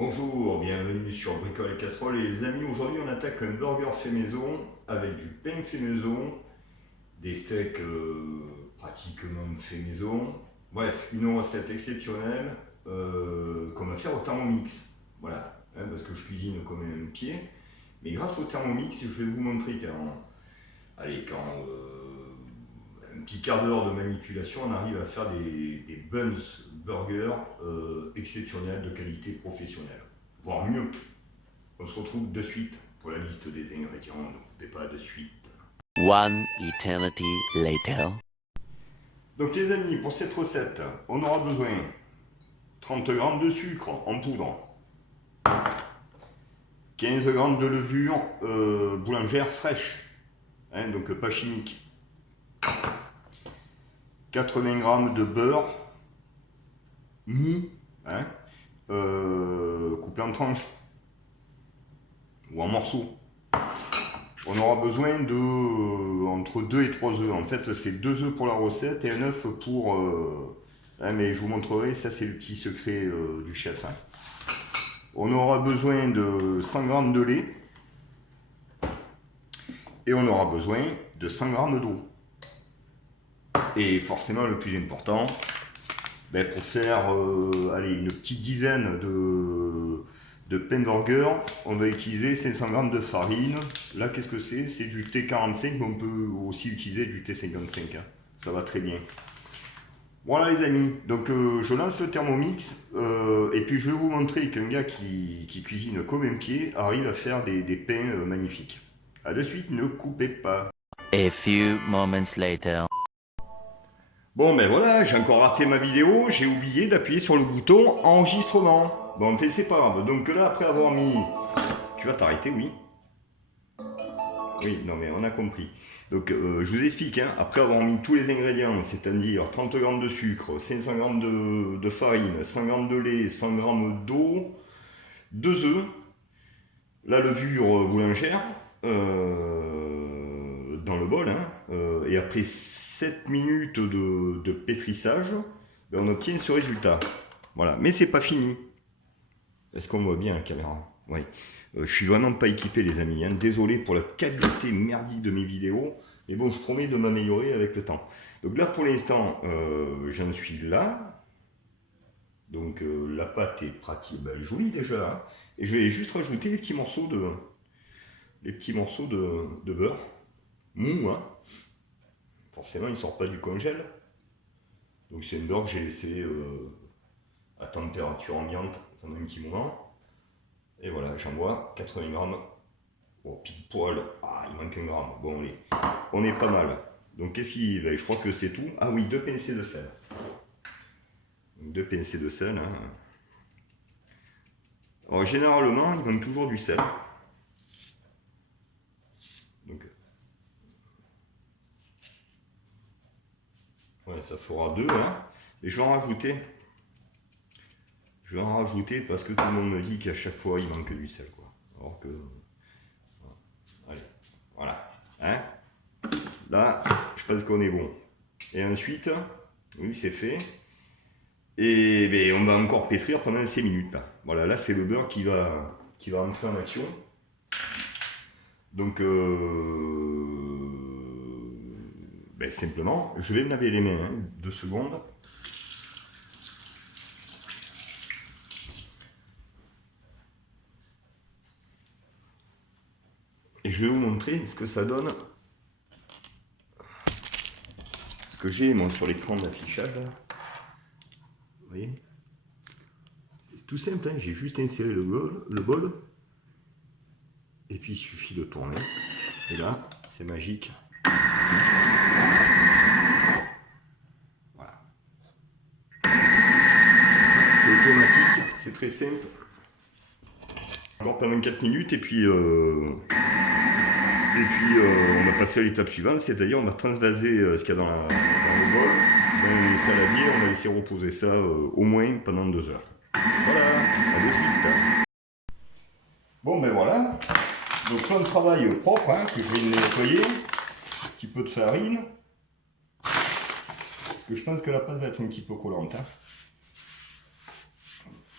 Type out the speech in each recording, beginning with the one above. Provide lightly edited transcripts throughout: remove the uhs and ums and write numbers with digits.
Bonjour, bienvenue sur Bricole et Casserole. Et les amis, aujourd'hui on attaque un burger fait maison avec du pain fait maison, des steaks pratiquement fait maison. Bref, une recette exceptionnelle qu'on va faire au Thermomix. Voilà, hein, parce que je cuisine comme un pied. Mais grâce au Thermomix, je vais vous montrer qu'en un petit quart d'heure de manipulation, on arrive à faire des buns burgers exceptionnels de qualité professionnelle, voire mieux. On se retrouve de suite pour la liste des ingrédients, ne coupez pas de suite. One eternity later. Donc les amis, pour cette recette, on aura besoin 30 g de sucre en poudre, 15 g de levure boulangère fraîche, hein, donc pas chimique, 80 g de beurre mou, hein, coupé en tranches ou en morceaux. On aura besoin de entre 2 et 3 œufs. En fait, c'est 2 œufs pour la recette et un œuf pour... hein, mais je vous montrerai, ça c'est le petit secret du chef. Hein. On aura besoin de 100 g de lait et on aura besoin de 100 g d'eau. Et forcément, le plus important, ben, pour faire allez, une petite dizaine de pain burger, on va utiliser 500 g de farine. Là, qu'est-ce que c'est? C'est du T45, mais on peut aussi utiliser du T55. Hein. Ça va très bien. Voilà les amis, donc je lance le Thermomix et puis je vais vous montrer qu'un gars qui cuisine comme un pied arrive à faire des pains magnifiques. A de suite, ne coupez pas. A few moments later. Bon ben voilà, j'ai encore raté ma vidéo, j'ai oublié d'appuyer sur le bouton enregistrement. Bon, mais c'est pas grave. Donc là, après avoir mis... Tu vas t'arrêter, oui? Oui, non mais on a compris. Donc je vous explique, hein, après avoir mis tous les ingrédients, c'est-à-dire 30 g de sucre, 500 g de farine, 100 g de lait, 100 g d'eau, 2 œufs, la levure boulangère dans le bol, hein, et après 7 minutes de pétrissage, ben, on obtient ce résultat. Voilà, mais c'est pas fini. Est-ce qu'on voit bien la caméra? Oui. Je suis vraiment pas équipé les amis, hein. Désolé pour la qualité merdique de mes vidéos, mais bon, je promets de m'améliorer avec le temps. Donc là pour l'instant, j'en suis là. Donc la pâte est pratique, ben, jolie déjà. Hein. Et je vais juste rajouter les petits morceaux de beurre mou. Hein. Forcément, il ne sort pas du congèle. Donc c'est un beurre que j'ai laissé à température ambiante pendant un petit moment. Et voilà, j'envoie 80 grammes. Oh, pile poil. Ah, il manque un gramme. Bon, allez. On est pas mal. Donc, qu'est-ce qu'il... Ben, je crois que c'est tout. Ah oui, 2 pincées de sel. Donc, 2 pincées de sel. Hein. Alors, généralement, il manque toujours du sel. Donc, ouais, ça fera 2. Hein. Et je vais en rajouter. Je vais en rajouter parce que tout le monde me dit qu'à chaque fois, il manque du sel. Quoi. Alors que... Allez, voilà. Hein? Là, je pense qu'on est bon. Et ensuite, oui, c'est fait. Et ben, on va encore pétrir pendant 5 minutes. Là. Voilà, là, c'est le beurre qui va entrer en action. Donc, ben, simplement, je vais me laver les mains, hein, 2 secondes. Et je vais vous montrer ce que ça donne. Ce que j'ai moi, sur l'écran d'affichage. Vous voyez? C'est tout simple, hein, j'ai juste inséré le bol. Et puis il suffit de tourner. Et là, c'est magique. Voilà. C'est automatique, c'est très simple. Encore pendant 4 minutes et puis on va passer à l'étape suivante, c'est-à-dire on va transvaser ce qu'il y a dans le bol, dans les saladiers, on va laisser reposer ça au moins pendant 2 heures. Voilà, à de suite. Bon ben voilà, donc plein de travail propre, hein, que je vais nettoyer, un petit peu de farine, parce que je pense que la pâte va être un petit peu collante. Hein.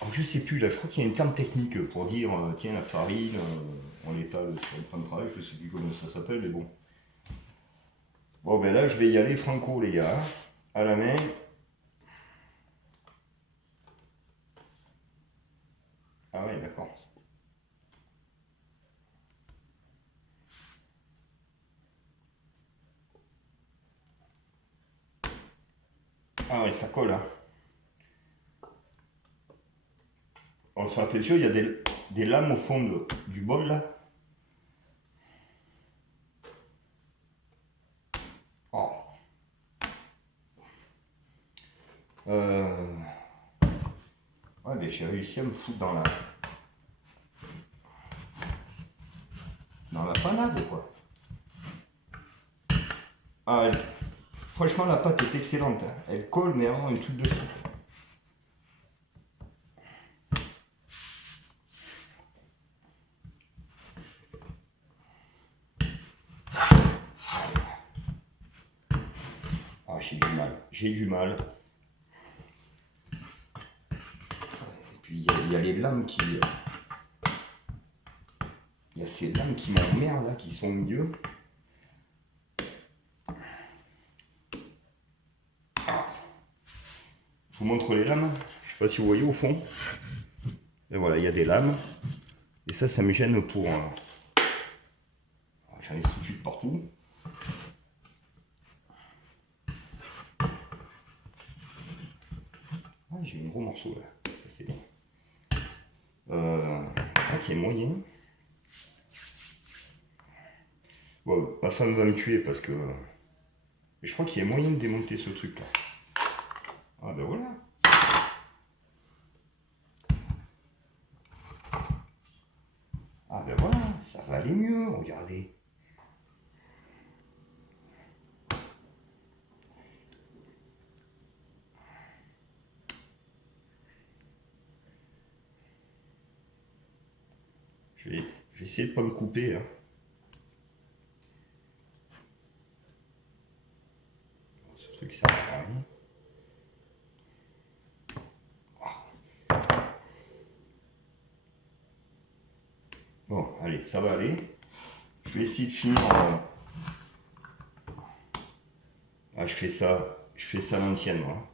Oh, Alors je sais plus là, je crois qu'il y a une terme technique pour dire tiens la farine, on l'étale sur le plan de travail, je sais plus comment ça s'appelle, mais bon. Bon ben là je vais y aller franco les gars, à la main. Ah ouais d'accord. Ah ouais ça colle hein. On fait attention, il y a des lames au fond du bol là. Oh. Ouais, mais j'ai réussi à me foutre dans la panade quoi. Ah, franchement la pâte est excellente, hein. Elle colle mais vraiment un truc de fou. Ah, j'ai du mal. Et puis il y a les lames qui... Il y a ces lames qui m'emmerdent là, qui sont au milieu. Ah. Je vous montre les lames. Je sais pas si vous voyez au fond. Et voilà, il y a des lames. Et ça me gêne pour... J'en ai foutu de partout. Ah, j'ai un gros morceau là. Ça, c'est bien. Je crois qu'il y a moyen. Bon, ma femme va me tuer parce que... Mais je crois qu'il y a moyen de démonter ce truc là. Ah ben voilà. Ah ben voilà, ça va aller mieux, regardez. Je vais essayer de pas me couper. Hein. Ce truc ça sert à rien. Bon, allez, ça va aller. Je vais essayer de finir. Ah, je fais ça à l'ancienne, moi.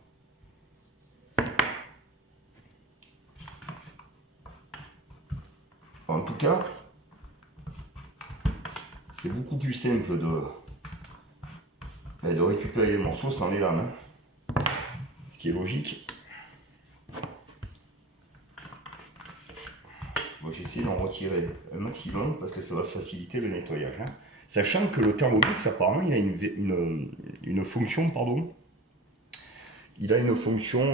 En tout cas, c'est beaucoup plus simple de récupérer les morceaux sans les lames. Hein. Ce qui est logique. Bon, j'essaie d'en retirer un maximum parce que ça va faciliter le nettoyage. Hein. Sachant que le Thermomix, apparemment, il a une fonction, pardon. Il a une fonction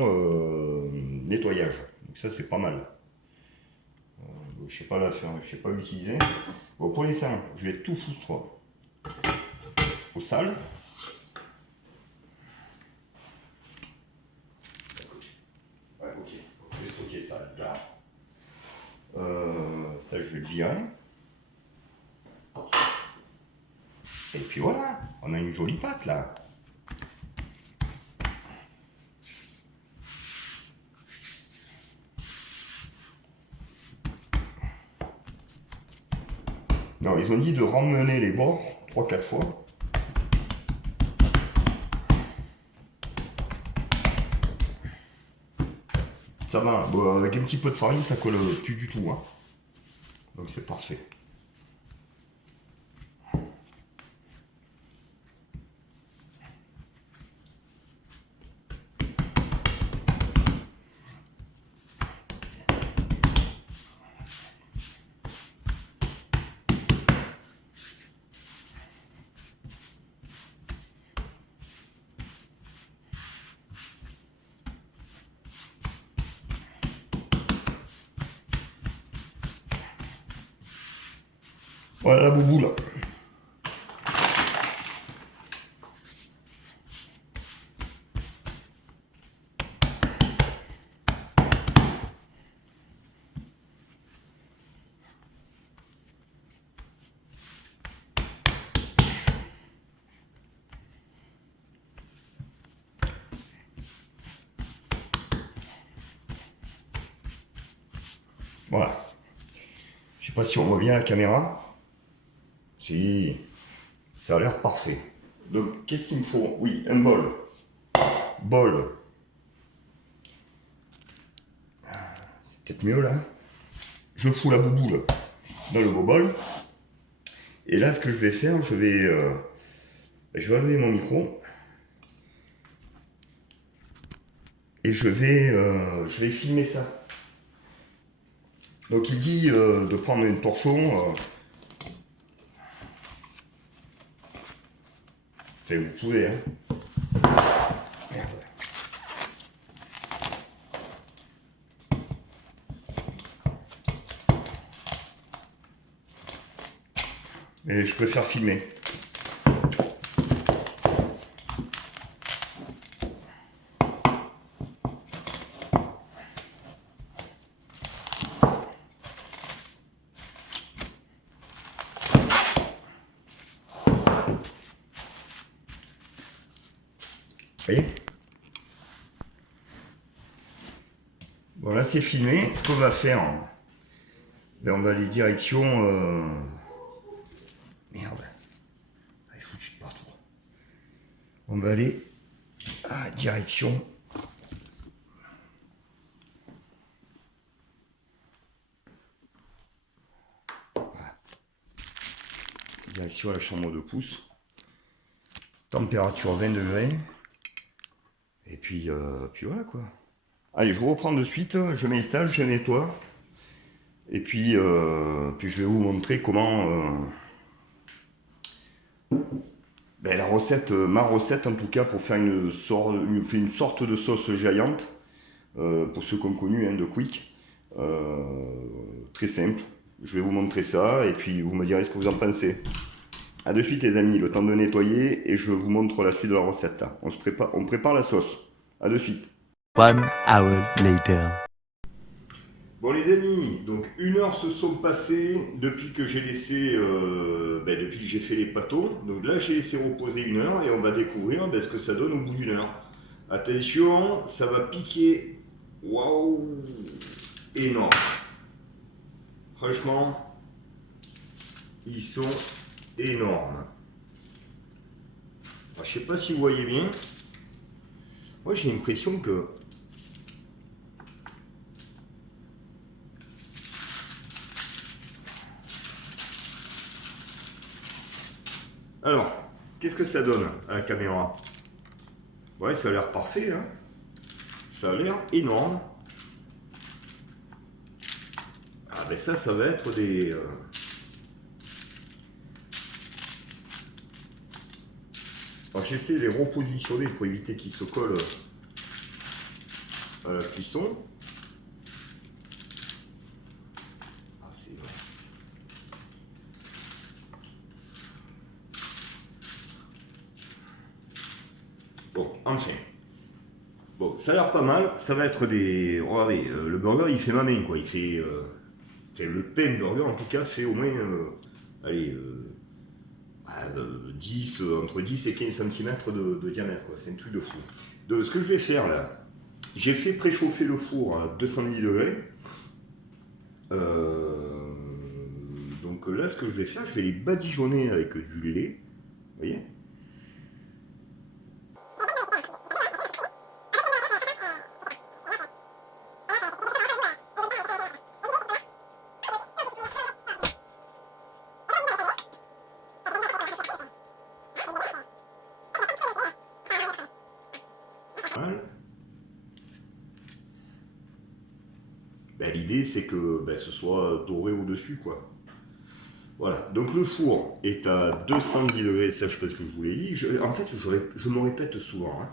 nettoyage. Donc ça, c'est pas mal. Je sais pas la faire, je sais pas l'utiliser. Bon, pour les seins, je vais tout foutre au sale. Ouais, ok. Je vais stocker ça là. Ça, je vais le virer. Et puis voilà, on a une jolie pâte là. Non, ils ont dit de ramener les bords 3-4 fois. Ça va, bon, avec un petit peu de farine, ça colle plus du tout. Hein. Donc c'est parfait. Voilà la boubou là. Voilà. Je sais pas si on voit bien la caméra. Si, ça a l'air parfait. Donc, qu'est-ce qu'il me faut? Oui, un bol. Bol. C'est peut-être mieux là. Je fous la bouboule dans le beau bol. Et là, ce que je vais faire, je vais enlever mon micro. Et je vais filmer ça. Donc il dit de prendre une torchon. Enfin, vous pouvez, hein. Merde. Mais je préfère filmer. Vous voyez? Bon, là c'est filmé. Ce qu'on va faire, ben, on va aller direction. Merde. Il est foutu de partout. On va aller à direction. Voilà. Direction à la chambre de pouce. Température 20 degrés. Et puis voilà quoi. Allez, je vous reprends de suite, je m'installe, je nettoie. Et puis je vais vous montrer comment ben, la recette, ma recette en tout cas, pour faire une sorte de sauce géante, pour ceux qui ont connu hein, de Quick. Très simple. Je vais vous montrer ça et puis vous me direz ce que vous en pensez. A de suite les amis, le temps de nettoyer et je vous montre la suite de la recette là. On prépare la sauce. A de suite. 1 hour later. Bon les amis, donc 1 heure se sont passées depuis que j'ai laissé, depuis que j'ai fait les pâteaux. Donc là j'ai laissé reposer 1 heure et on va découvrir ce que ça donne au bout d'1 heure. Attention, ça va piquer. Waouh, énorme. Franchement, ils sont énormes. Alors, je sais pas si vous voyez bien. Moi j'ai l'impression que alors, qu'est-ce que ça donne à la caméra? Ouais, ça a l'air parfait, hein. Ça a l'air énorme. Ah ben ça va être des... Alors j'essaie de les repositionner pour éviter qu'ils se collent à la cuisson. Ah c'est vrai. Bon, enfin. Bon, ça a l'air pas mal. Ça va être des... Regardez, le burger il fait ma main quoi. Il fait... le pain burger en tout cas fait au moins... allez... 10, entre 10 et 15 cm de diamètre, quoi. C'est un truc de fou. De, ce que je vais faire là, j'ai fait préchauffer le four à 210 degrés. Donc là, ce que je vais faire, je vais les badigeonner avec du lait. Vous voyez ? Ben, l'idée c'est que ce soit doré au-dessus quoi. Voilà, donc le four est à 210 degrés, ça je sais pas ce que je vous l'ai dit. En fait je me répète souvent. Hein.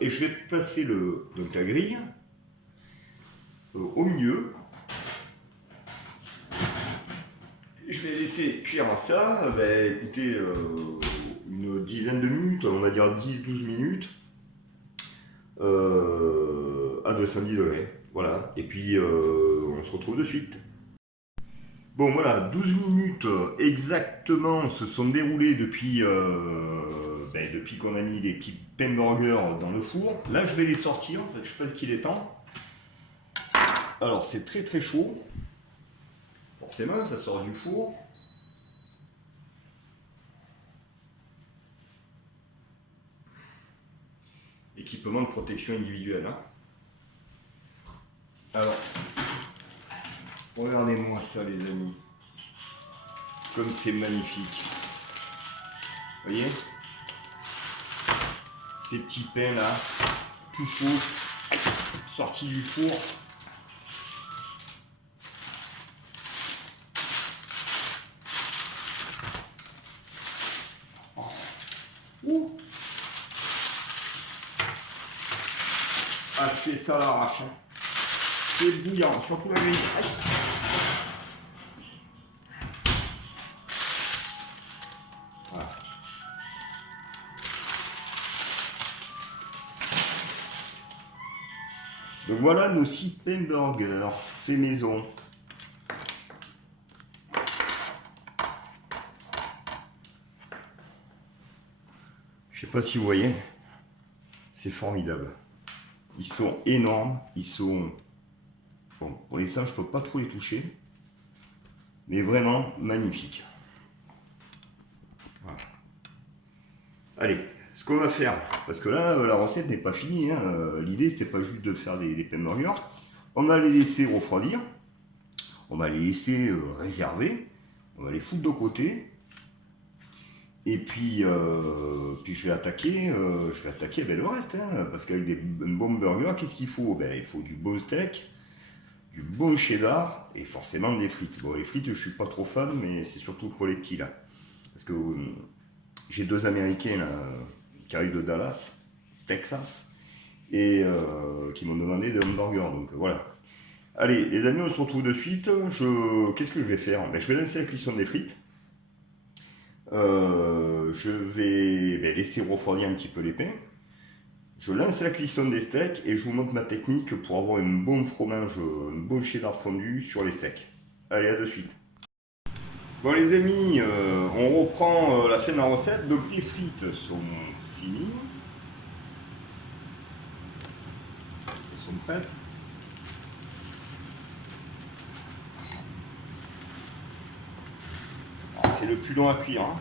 Et je vais placer donc la grille au milieu. Je vais laisser cuire ça, écoutez, une dizaine de minutes, on va dire 10-12 minutes. À 210 degrés. Voilà. Et puis on se retrouve de suite. Bon voilà, 12 minutes exactement se sont déroulées depuis qu'on a mis les petits pain burgers dans le four. Là je vais les sortir, en fait, je pense qu'il est temps. Alors c'est très très chaud. Forcément, ça sort du four. Équipement de protection individuelle. Hein. Alors, regardez-moi ça les amis. Comme c'est magnifique. Vous voyez? Ces petits pains là, tout chaud, sortis du four. Ouh. Ah, c'est ça à l'arrache. Hein. C'est bouillant, surtout la grille. Voilà. Donc voilà nos 6 pains burgers fait maison. Je sais pas si vous voyez, c'est formidable. Ils sont énormes, ils sont... Bon, pour l'instant, je peux pas trop les toucher, mais vraiment magnifiques. Voilà. Allez, ce qu'on va faire, parce que là, la recette n'est pas finie. Hein. L'idée, c'était pas juste de faire des pains burgers. On va les laisser refroidir, on va les laisser réserver, on va les foutre de côté. Et puis je vais attaquer ben, le reste, hein, parce qu'avec des bons burgers, qu'est-ce qu'il faut? Ben, il faut du bon steak, du bon cheddar et forcément des frites. Bon, les frites, je suis pas trop fan, mais c'est surtout pour les petits là, parce que j'ai 2 Américains là, qui arrivent de Dallas, Texas, et qui m'ont demandé des hamburgers. Donc voilà. Allez, les amis, on se retrouve de suite. Qu'est-ce que je vais faire? Ben, je vais lancer la cuisson des frites. Je vais laisser refroidir un petit peu les pains. Je lance la cuisson des steaks et je vous montre ma technique pour avoir un bon fromage, un bon cheddar fondu sur les steaks. Allez, à de suite. Bon les amis, on reprend la fin de la recette. Donc les frites sont finies. Elles sont prêtes. C'est le plus long à cuire. Hein.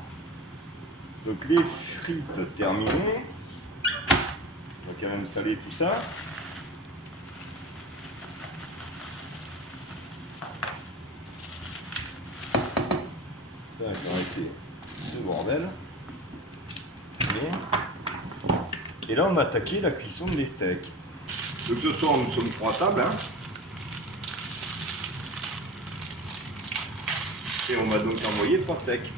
Donc les frites terminées. On va quand même saler tout ça. Ça va arrêter ce bordel. Et là on va attaquer la cuisson des steaks. Donc ce soir nous sommes 3 tables. Hein. Et on va donc envoyer 3 steaks.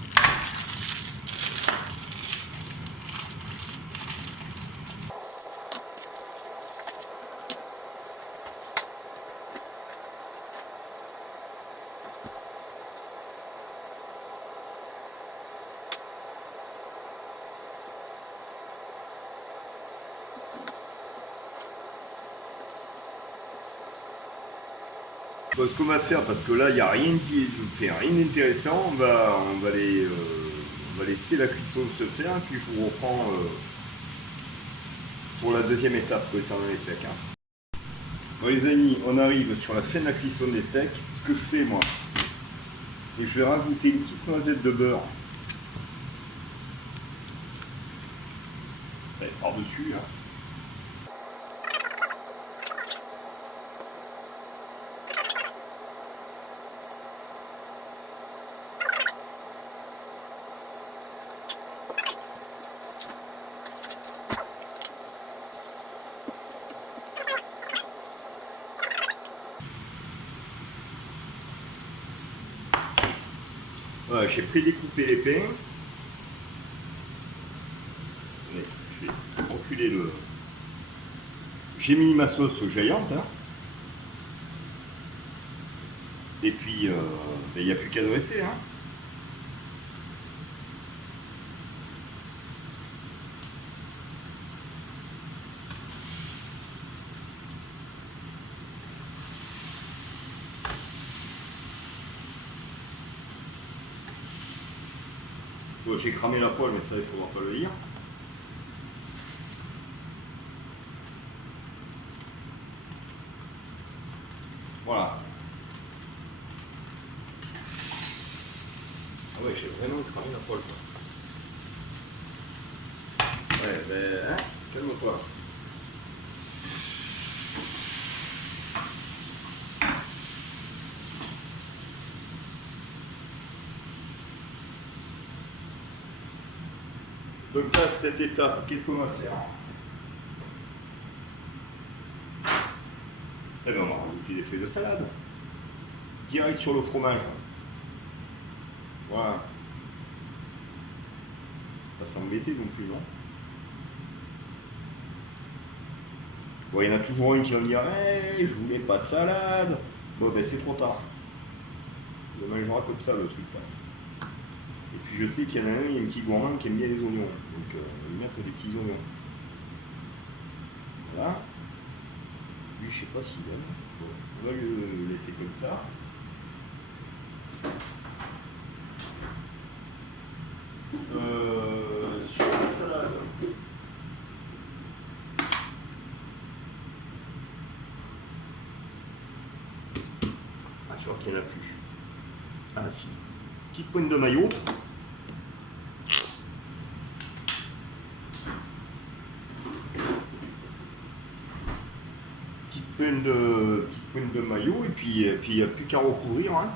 Bon, ce qu'on va faire, parce que là il n'y a rien d'intéressant, on va laisser la cuisson se faire, puis je vous reprends pour la deuxième étape concernant les steaks. Hein. Bon les amis, on arrive sur la fin de la cuisson des steaks. Ce que je fais moi, c'est que je vais rajouter une petite noisette de beurre par-dessus. Hein. Voilà, j'ai prédécoupé les pains. Allez, je vais reculer le... J'ai mis ma sauce jaillante. Hein. Et puis, il n'y a plus qu'à dresser. Hein. Bon, j'ai cramé la poêle, mais ça, il ne faudra pas le dire. Voilà. pas rien à poil, quoi. Ouais, ben, hein, calme-toi. Donc là, cette étape, qu'est-ce qu'on va faire? Eh bien, on va rajouter des feuilles de salade. Direct sur le fromage. Voilà. Pas s'embêter non plus, non? Bon, il y en a toujours un qui va me dire hey, je voulais pas de salade. Bon, ben c'est trop tard. Je mangera comme ça le truc là. Et puis je sais qu'il y en a un, il y a un petit gourmand qui aime bien les oignons. Donc, on va lui mettre des petits oignons. Voilà. Lui, je sais pas s'il aime. Bon, on va le laisser comme ça. Sur la salade. Ah, je vois qu'il n'y en a plus. Ah, si. Petite pointe de maillot. Petite pointe de maillot. Et puis il n'y a plus qu'à recouvrir. Hein.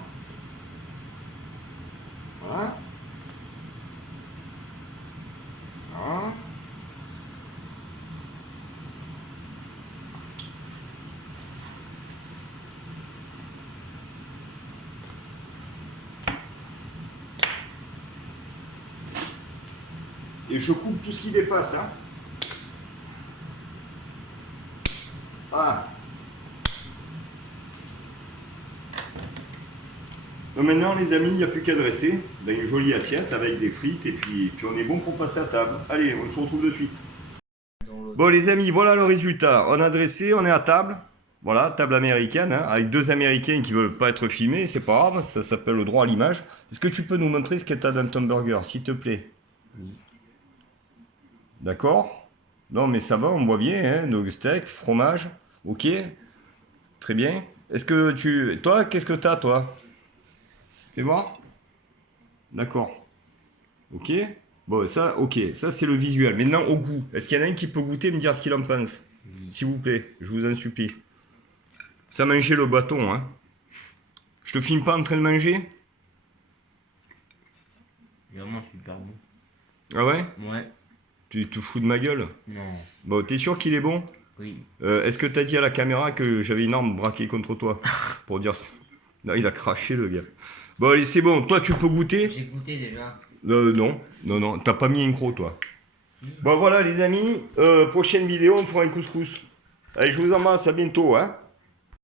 Voilà. Voilà. Et je coupe tout ce qui dépasse. Hein. Ah. Donc maintenant les amis, il n'y a plus qu'à dresser dans une jolie assiette avec des frites et puis on est bon pour passer à table. Allez, on se retrouve de suite. Bon les amis, voilà le résultat. On a dressé, on est à table. Voilà, table américaine, hein, avec deux Américains qui ne veulent pas être filmés, c'est pas grave, ça s'appelle le droit à l'image. Est-ce que tu peux nous montrer ce que tu as dans ton burger, s'il te plaît? Oui. D'accord? Non mais ça va, on voit bien, hein, donc steak, fromage, ok, très bien. Est-ce que tu... Toi, qu'est-ce que tu as, toi? Fais voir. D'accord. Ok. Bon, ça, ok. Ça, c'est le visuel. Maintenant, au goût. Est-ce qu'il y en a un qui peut goûter et me dire ce qu'il en pense? Oui. S'il vous plaît, je vous en supplie. Ça mangeait le bâton, hein. Je te filme pas en train de manger? Vraiment super bon. Ah ouais? Ouais. Tu te fous de ma gueule? Non. Bon, t'es sûr qu'il est bon? Oui. Est-ce que t'as dit à la caméra que j'avais une arme braquée contre toi? Pour dire... Non, il a craché, le gars. Bon, allez, c'est bon. Toi, tu peux goûter? J'ai goûté déjà. Non. T'as pas mis un croc, toi. Si. Bon, voilà, les amis. Prochaine vidéo, on fera un couscous. Allez, je vous embrasse. À bientôt, hein.